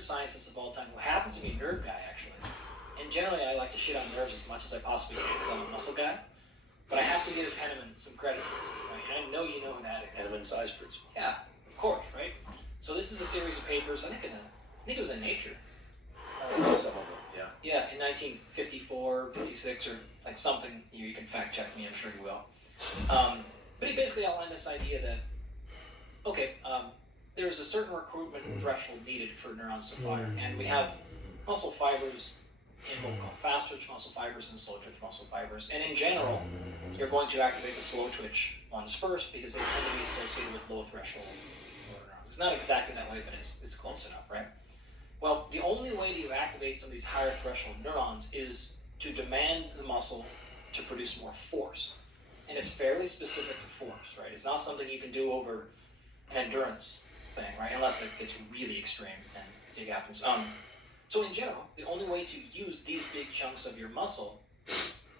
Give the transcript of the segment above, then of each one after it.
scientist of all time who happens to be a nerve guy, actually. And generally, I like to shit on nerves as much as I possibly can because I'm a muscle guy. But I have to give Henneman some credit, right? And I know you know who that is. Henneman size principle. Yeah, of course, right? So this is a series of papers. I think it was in Nature. Some of them, yeah. Yeah, in 1954, 56, or like something. You can fact check me. I'm sure you will. But he basically outlined this idea that there's a certain recruitment threshold needed for neurons to fire, and we have muscle fibers in what we call fast twitch muscle fibers and slow twitch muscle fibers. And in general, you're going to activate the slow twitch ones first because they tend to be associated with low threshold motor neurons. It's not exactly that way, but it's close enough, right? Well, the only way to activate some of these higher threshold neurons is to demand the muscle to produce more force. And it's fairly specific to force, right? It's not something you can do over an endurance thing, right? Unless it gets really extreme and it happens. So in general, the only way to use these big chunks of your muscle,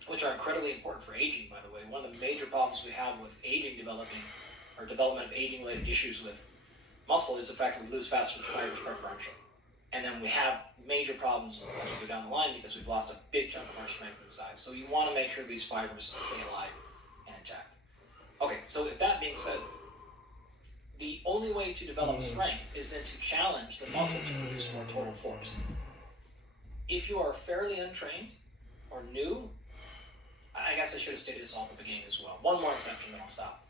which are incredibly important for aging, by the way, one of the major problems we have with aging development of aging-related issues with muscle is the fact that we lose fast twitch fibers preferentially. And then we have major problems as we go down the line because we've lost a big chunk of our strength and size. So you want to make sure these fibers stay alive and intact. Okay, so with that being said, the only way to develop strength is then to challenge the muscle to produce more total force. If you are fairly untrained or new, I guess I should have stated this all at the beginning as well. One more exception, then I'll stop.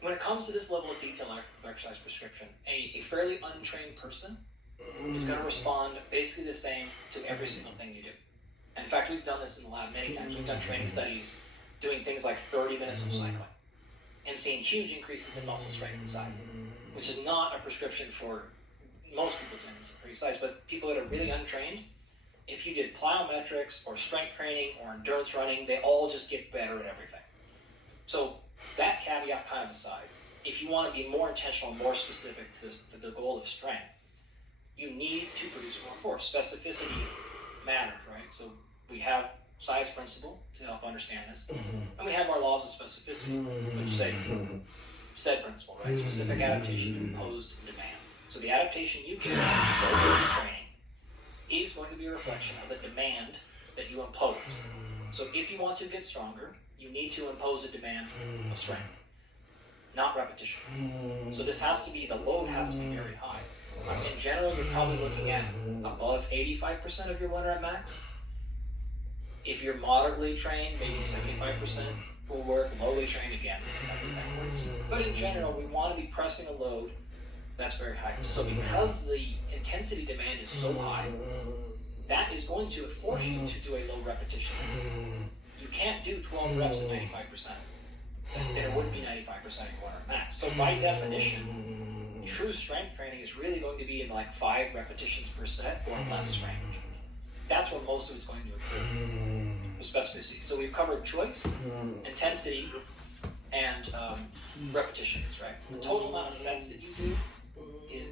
When it comes to this level of detail of exercise prescription, a fairly untrained person is going to respond basically the same to every single thing you do. And in fact, we've done this in the lab many times. We've done training studies doing things like 30 minutes of cycling and seeing huge increases in muscle strength and size, which is not a prescription for most people's increased size, but people that are really untrained, if you did plyometrics or strength training or endurance running, they all just get better at everything. So that caveat kind of aside, if you want to be more intentional, more specific to the goal of strength, you need to produce more force. Specificity matters, right? So we have size principle to help understand this, and we have our laws of specificity, which say said principle, right? Specific adaptation to imposed demand. So the adaptation you get from training is going to be a reflection of the demand that you impose. So if you want to get stronger, you need to impose a demand of strength, not repetitions. So this has to be, the load has to be very high. In general, you're probably looking at above 85% of your 1 rep max. If you're moderately trained, maybe 75% will work. Lowly trained, again, that works. But in general, we want to be pressing a load that's very high. So because the intensity demand is so high, that is going to force you to do a low repetition. You can't do 12 reps at 95%. Then it wouldn't be 95% of your 1 rep max. So by definition, true strength training is really going to be in like 5 repetitions per set or less range. That's where most of it's going to occur with specificity. So we've covered choice, intensity, and repetitions, right? The total amount of sets that you do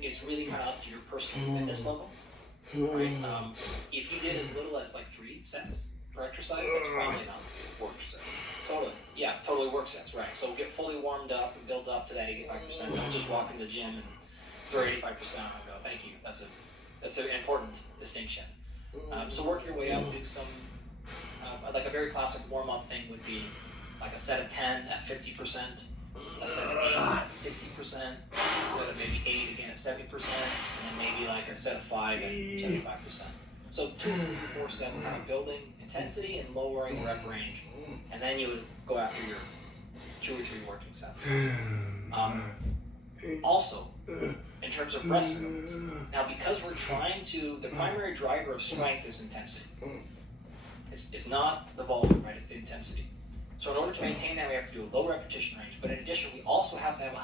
is really kind of up to your personal fitness level, right? If you did as little as like 3 sets per exercise, that's probably enough. Work sets. Totally work sets, right? So get fully warmed up and build up to that 85%. Don't just walk in the gym and throw 85% and go, thank you. That's an important distinction. So work your way up, do some, like a very classic warm-up thing would be like a set of 10 at 50%, a set of 8 at 60%, a set of maybe 8 again at 70%, and then maybe like a set of 5 at 75%. So 2, 3, 4 sets kind of building intensity and lowering rep range. And then you would go after your 2 or 3 working sets. Also, in terms of rest intervals, now because we're trying to, the primary driver of strength is intensity. It's not the volume, right? It's the intensity. So in order to maintain that, we have to do a low repetition range. But in addition, we also have to have a